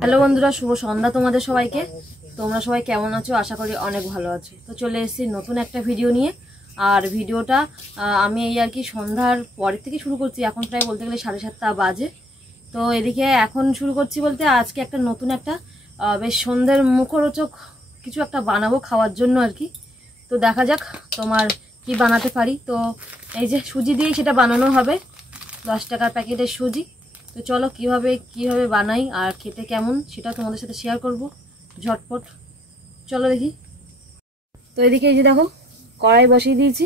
Hello বন্ধুরা, শুভ সন্ধ্যা তোমাদের সবাইকে। তোমরা সবাই কেমন আছো? আশা করি অনেক ভালো আছো। তো চলে এসেছি নতুন একটা ভিডিও নিয়ে। আর ভিডিওটা আমি এই আর কি সন্ধ্যার পরের থেকে শুরু করছি। এখন প্রায় বলতে গেলে 7:30 বাজে। তো এদিকে এখন শুরু করছি বলতে আজকে একটা নতুন একটা বেশ সন্ধ্যের মুখরোচক কিছু একটা বানাবো খাওয়ার জন্য আর কি। তো দেখা যাক তোমার কি বানাতে পারি। তো এই যে সুজি দিয়ে সেটা বানানো হবে, 10 টাকার প্যাকেটের সুজি। তো চলো কিভাবে বানাই আর খেতে কেমন সেটা তোমাদের সাথে শেয়ার করব ঝটপট। চলো দেখি। তো এদিকে এই যে দেখো কড়াই বসিয়ে দিয়েছি।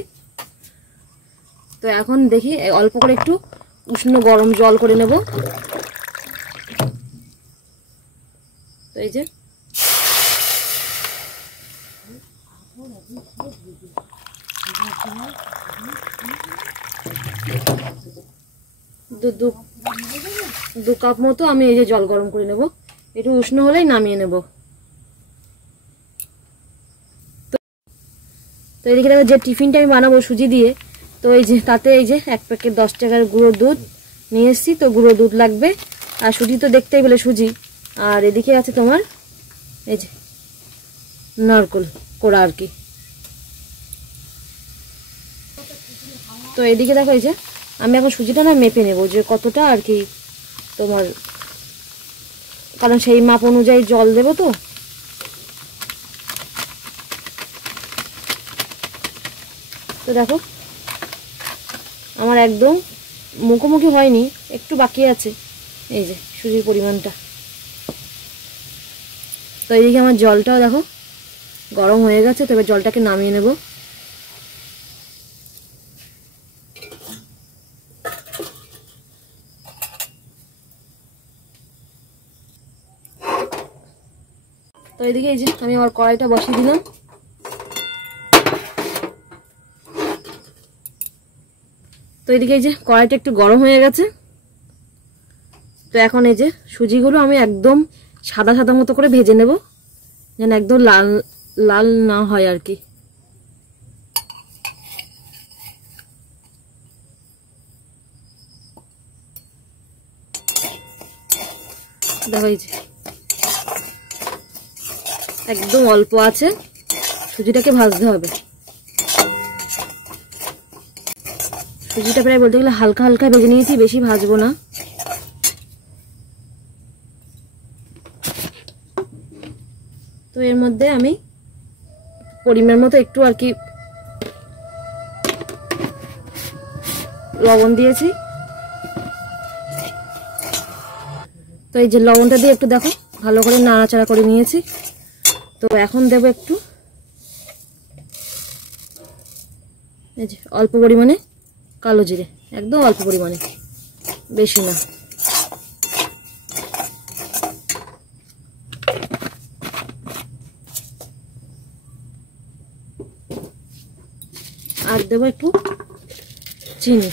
তো এখন দেখি অল্প করে একটু উষ্ণ গরম জল করে নেব। তো এই যে দু কাপ মতো আমি এই যে জল গরম করে নেব। একটু উষ্ণ হলেই নামিয়ে নেব। তো এদিকে দেখো যে টিফিনটা আমি বানাবো সুজি দিয়ে, তো এই যে তাতে এই যে 1 প্যাকেট 10 টাকার গুঁড়ো দুধ নিয়ে এসেছি। তো গুঁড়ো দুধ লাগবে, আর সুজি তো দেখতেই পেলে সুজি। আর এদিকে আছে তোমার এই যে নারকেল কোড়া আর কি। তো এদিকে দেখো এই যে আমি এখন সুজিটা না মেপে নেব যে কতটা আর কি তোমার, কারণ সেই মাপ অনুযায়ী জল দেবো। তো দেখো আমার একদম মুখোমুখি হয়নি, একটু বাকি আছে এই যে সুজির পরিমাণটা। তো এইদিকে আমার জলটাও দেখো গরম হয়ে গেছে। তবে জলটাকে নামিয়ে নেব। তো এইদিকে এই যে আমি আমার কড়াইটা বসিয়ে দিলাম। তো এইদিকে এই যে কড়াইটা একটু গরম হয়ে গেছে। তো এখন এই যে সুজিগুলো আমি একদম সাদা সাদা মতো করে ভেজে নেব, যেন একদম লাল লাল না হয় আর কি। দেখো এই যে একদম অল্প আছে, সুজিটাকে ভাজতে হবে। সুজিটা প্রায় বলতে গেলে হালকা হালকা ভেজে নিয়েছি, বেশি ভাজবো না। তো এর মধ্যে আমি পরিমাণ মতো একটু আর কি লবণ দিয়েছি। তো এই যে লবণটা দিয়ে একটু দেখো ভালো করে নাড়াচাড়া করে নিয়েছি। তো এখন দেবো একটু এই যে অল্প পরিমাণে কালো জিরে, একদম অল্প পরিমাণে, বেশি না। আর দেবো একটু চিনি।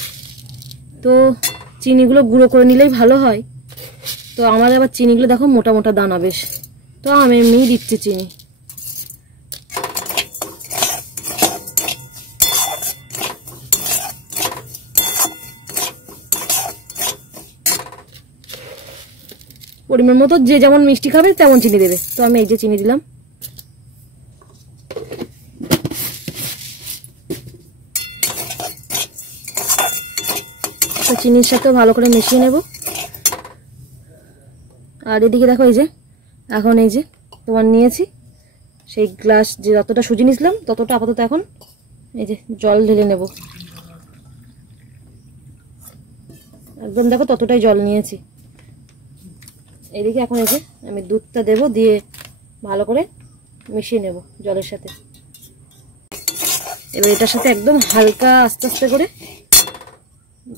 তো চিনিগুলো গুঁড়ো করে নিলেই ভালো হয়। তো আমার আবার চিনিগুলো দেখো মোটা মোটা দানা বেশ, তো আমি এমনিই দিচ্ছি চিনি। পরিমাণ মতো যে যেমন মিষ্টি খাবে তেমন চিনি দেবে। তো আমি এই যে চিনি দিলাম। তো চিনির সাথেও ভালো করে মিশিয়ে নেব। আর এদিকে দেখো এই যে এখন এই যে তোমার নিয়েছি সেই গ্লাস, যে যতটা সুজি নিয়েছিলাম ততটা আপাতত এখন এই যে জল ঢেলে নেব। একদম দেখো ততটাই জল নিয়েছি। এদিকে এখন এই যে আমি দুধটা দেব, দিয়ে ভালো করে মিশিয়ে নেব জলের সাথে। এবার এটার সাথে একদম হালকা আস্তে আস্তে করে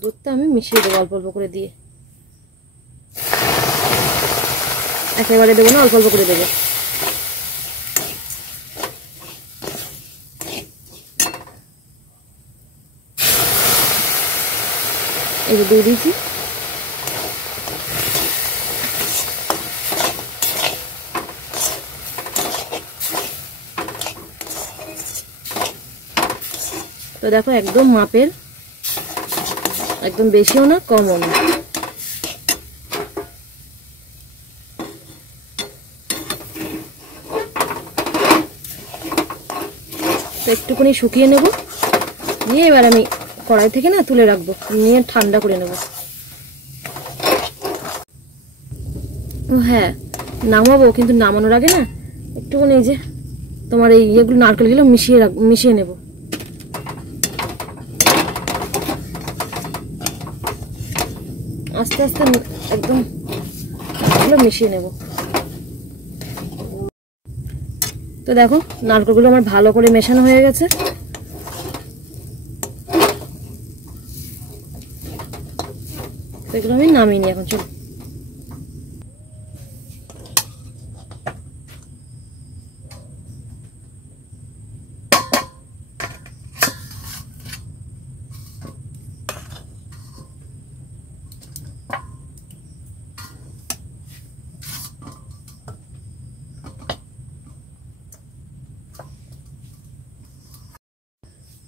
দুধটা আমি মিশিয়ে দেবো, অল্প অল্প করে দিয়ে। একেবারে দেবো না, অল্প অল্প করে দেবো। এই যে দিয়ে দিয়েছি। তো দেখো একদম মাপের, একদম বেশিও না কমও না। একটুখানি শুকিয়ে নেব, নিয়ে এবার আমি কড়াই থেকে না তুলে রাখবো, নিয়ে ঠান্ডা করে নেব। ও হ্যাঁ, নামাবো, কিন্তু নামানোর আগে না একটুখানি এই যে তোমার এই ইয়েগুলো নারকেলগুলো মিশিয়ে নেব। আস্তে আস্তে একদম মিশিয়ে নেব। তো দেখো নারকেলগুলো আমার ভালো করে মেশানো হয়ে গেছে। তো এগুলো আমি নামিয়ে নিই এখন। চলো,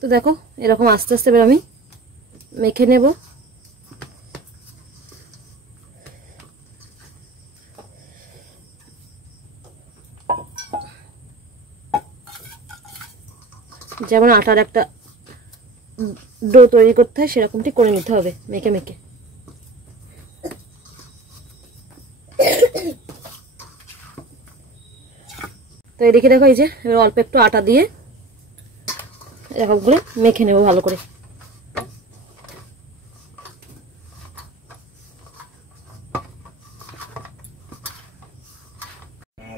তো দেখো এরকম আস্তে আস্তে এবার আমি মেখে নেব। যেমন আটার একটা ডো তৈরি করতে হয় সেরকমটি করে নিতে হবে মেখে মেখে। তো এদিকে দেখো এই যে এবার অল্প একটু আটা দিয়ে এরকমগুলো মেখে নেব ভালো করে।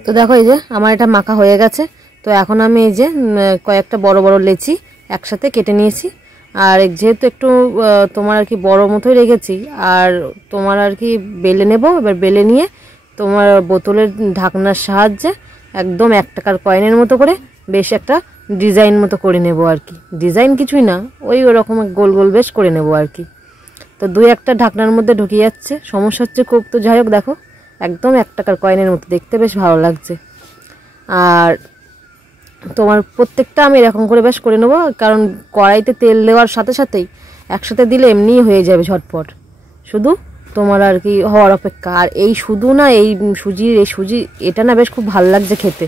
তো দেখো এই যে আমার এটা মাখা হয়ে গেছে। তো এখন আমি এই যে কয়েকটা বড় বড় লেচি একসাথে কেটে নিয়েছি। আর যেহেতু একটু তোমার আর কি বড় মতোই রেখেছি, আর তোমার আর কি বেলে নেব। এবার বেলে নিয়ে তোমার বোতলের ঢাকনার সাহায্যে একদম 1 টাকার কয়েনের মতো করে বেশ একটা ডিজাইন মতো করে নেব আর কি। ডিজাইন কিছুই না, ওরকম গোল গোল বেশ করে নেব আর কি। তো 2-1টা ঢাকনার মধ্যে ঢুকে যাচ্ছে, সমস্যা হচ্ছে খুব। তো যাই হোক দেখো একদম 1 টাকার কয়েনের মতো দেখতে বেশ ভালো লাগছে। আর তোমার প্রত্যেকটা আমি এরকম করে বেশ করে নেবো, কারণ কড়াইতে তেল দেওয়ার সাথে সাথেই একসাথে দিলে এমনিই হয়ে যাবে ঝটপট, শুধু তোমার আর কি হওয়ার অপেক্ষা। আর এই শুধু না এই সুজি এটা না বেশ খুব ভালো লাগছে খেতে,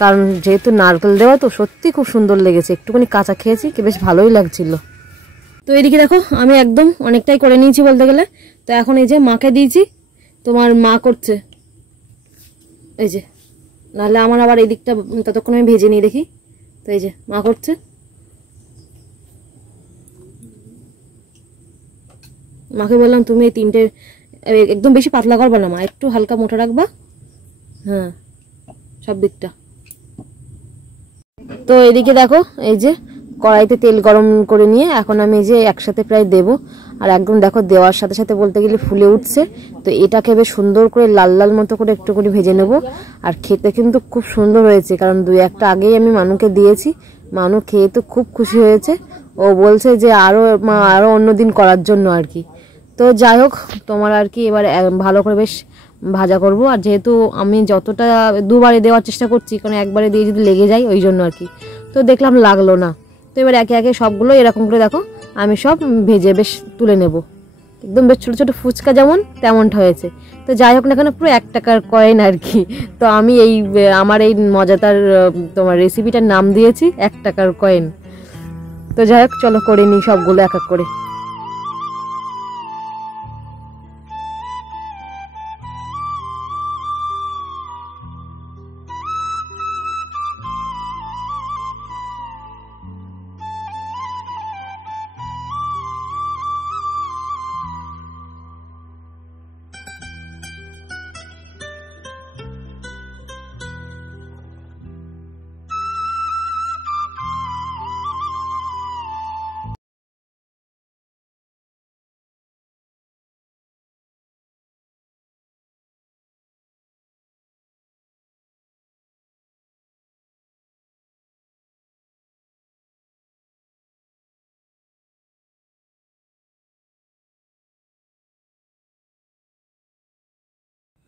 কারণ যেহেতু নারকেল দেওয়া তো সত্যি খুব সুন্দর লেগেছে। একটুখানি কাঁচা খেয়েছি, কি বেশ ভালোই লাগছিল। তো এদিকে দেখো আমি একদম অনেকটাই করে নিয়েছি বলতে গেলে। তো এখন এই যে মাকে দিয়েছি, তোমার মা করছে এই যে, নাহলে আমার আবার এই দিকটা ততক্ষণ আমি ভেজে নিই দেখি। তো এই যে মা করছে, মাকে বললাম তুমি এই 3টে একদম বেশি পাতলা করবা না মা, একটু হালকা মোটা রাখবা, হ্যাঁ সব দিকটা। তো এদিকে দেখো এই যে কড়াইতে তেল গরম করে নিয়ে এখন আমি এই যে একসাথে প্রায় দেব। আর একদম দেখো দেওয়ার সাথে সাথে বলতে গেলে ফুলে উঠছে। তো এটাকে বেশ সুন্দর করে লাল লাল মতো করে একটু করে ভেজে নেব। আর খেতে কিন্তু খুব সুন্দর হয়েছে, কারণ 2-1টা আগেই আমি মানুকে দিয়েছি। মানু খেয়ে তো খুব খুশি হয়েছে, ও বলছে যে আরো অন্যদিন করার জন্য আর কি। তো যাই হোক তোমার আর কি এবার ভালো করে বেশ ভাজা করব। আর যেহেতু আমি যতটা 2বারে দেওয়ার চেষ্টা করছি, কারণ একবারে দিয়ে যদি লেগে যায় ওই জন্য আর কি। তো দেখলাম লাগলো না। তো এবার একে একে সবগুলো এরকম করে দেখো আমি সব ভেজে বেশ তুলে নেব। একদম বেশ ছোটো ছোটো ফুচকা যেমন তেমনটা হয়েছে। তো যাই হোক না কেন পুরো 1 টাকার কয়েন আর কি। তো আমি আমার এই মজাদার তোমার রেসিপিটার নাম দিয়েছি 1 টাকার কয়েন। তো যাই হোক চলো করে নিই সবগুলো এক এক করে।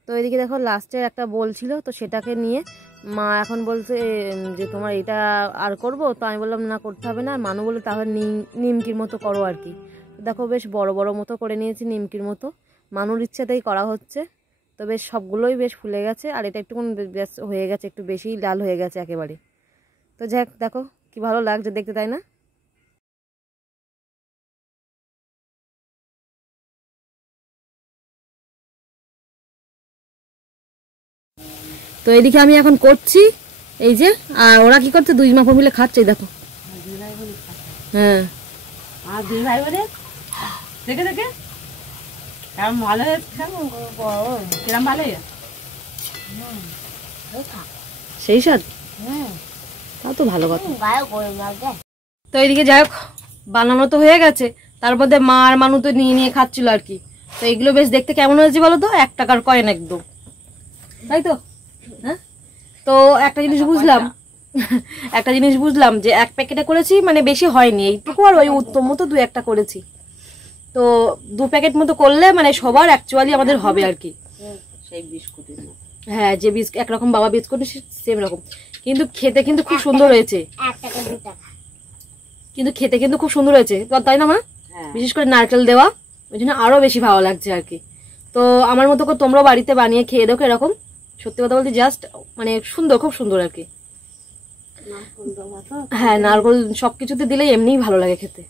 তো এদিকে দেখো লাস্টের একটা বোল ছিল, তো সেটাকে নিয়ে মা এখন বলছে যে তোমার এটা আর করব। তো আমি বললাম না করতে হবে না। মানু বলে তাহলে নিমকির মতো করো আর কি। দেখো বেশ বড় বড় মতো করে নিয়েছি নিমকির মতো, মানুর ইচ্ছাতেই করা হচ্ছে। তো বেশ সবগুলোই বেশ ফুলে গেছে, আর এটা একটু বেশ হয়ে গেছে, একটু বেশি লাল হয়ে গেছে একেবারে। তো যাক দেখো কি ভালো লাগছে দেখতে, তাই না? তো এদিকে আমি এখন করছি এই যে, আর ওরা কি করছে, দুই মা মিলে খাচ্ছে, দেখো। হ্যাঁ, আর দুই ভাই বলে দেখে দেখে কেমন ভালো কিরম ভালো সেই স্বাদ, তাও তো ভালো কথা। তো এইদিকে যাই হোক বানানো তো হয়ে গেছে, তার মধ্যে মা আর মানু তো নিয়ে নিয়ে খাচ্ছিল আর কি। তো এগুলো বেশ দেখতে কেমন হয়েছে বলো তো, 1 টাকার কয়েন একদম, তাই তো? হ্যাঁ, তো একটা জিনিস বুঝলাম যে 1 প্যাকেটে করেছি মানে বেশি হয়নি এইটুকু, আর ওই উত্তম মতো 2-1টা করেছি। তো 2 প্যাকেট মতো করলে মানে সবার অ্যাকচুয়ালি আমাদের হবে আর কি। সেই বিস্কুটের, হ্যাঁ, যে একরকম বাবা বিস্কুট সেম রকম, কিন্তু খেতে কিন্তু খুব সুন্দর হয়েছে। 1 টাকা 2 টাকা, কিন্তু খেতে কিন্তু খুব সুন্দর হয়েছে, তাই না মা? বিশেষ করে নারকেল দেওয়া, ওই জন্য আরো বেশি ভালো লাগছে আর কি। তো আমার মতো করে তোমরাও বাড়িতে বানিয়ে খেয়ে দেখো এরকম, সত্যি কথা বলতে জাস্ট মানে সুন্দর, খুব সুন্দর আর কি। হ্যাঁ, নারকেল সবকিছুতে দিলেই এমনিই ভালো লাগে খেতে।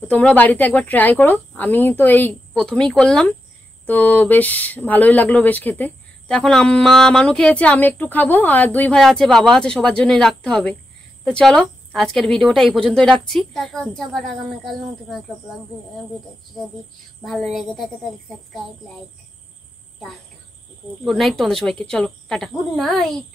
তো তোমরা বাড়িতে একবার ট্রাই করো। আমি তো এই প্রথমেই করলাম, তো বেশ ভালোই লাগলো বেশ খেতে। তো এখন আম্মা মানু খেয়েছে, আমি একটু খাবো, আর 2 ভাই আছে, বাবা আছে, সবার জন্যই রাখতে হবে। তো চলো আজকের ভিডিওটা এই পর্যন্তই রাখছি। দেখা হচ্ছে আবার আগামীকাল নতুন একটা ব্লগ ভিডিও। যদি ভালো লেগে থাকে তাহলে subscribe, like, tata, good night তোমাদের সবাইকে, চলো টাটা, গুড নাইট।